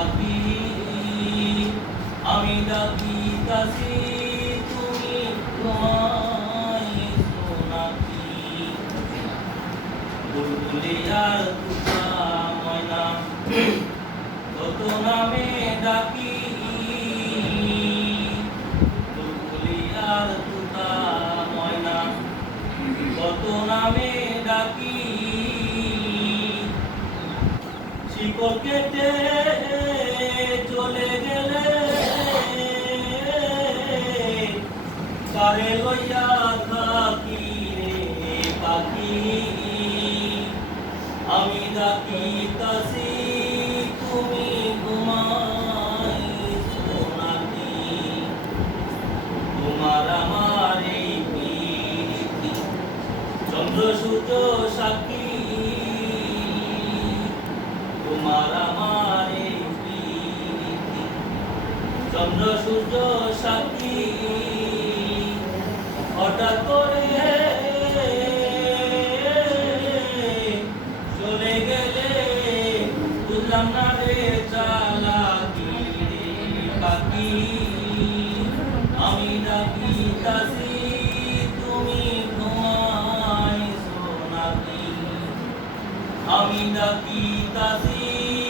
বাকি আমি ডাকিতাছি তুমি তোমায় শোনাকি বুলবুলিয়ার তুতা ময়না কত নামে ডাকি তুতা নামে ডাকি শিকড় কেটে চলে গেলে কারে লইয়া থাকি রে পাখি? আমি ডাকিতাছি, তুমি ঘুমাই সোনাকি তোমার আমার এই চন্দ্র সূর্য সাক্ষী তোমার আমার এই প্রীতি চন্দ্র, সূর্য, সাক্ষী। হঠাৎ করে চলে গেলে বুঝলাম না রে চালাকি। পাখি আমি ডাকিতাছি তুমি ঘুমাই সোনাকি আমি ডাকিতাছি তুমি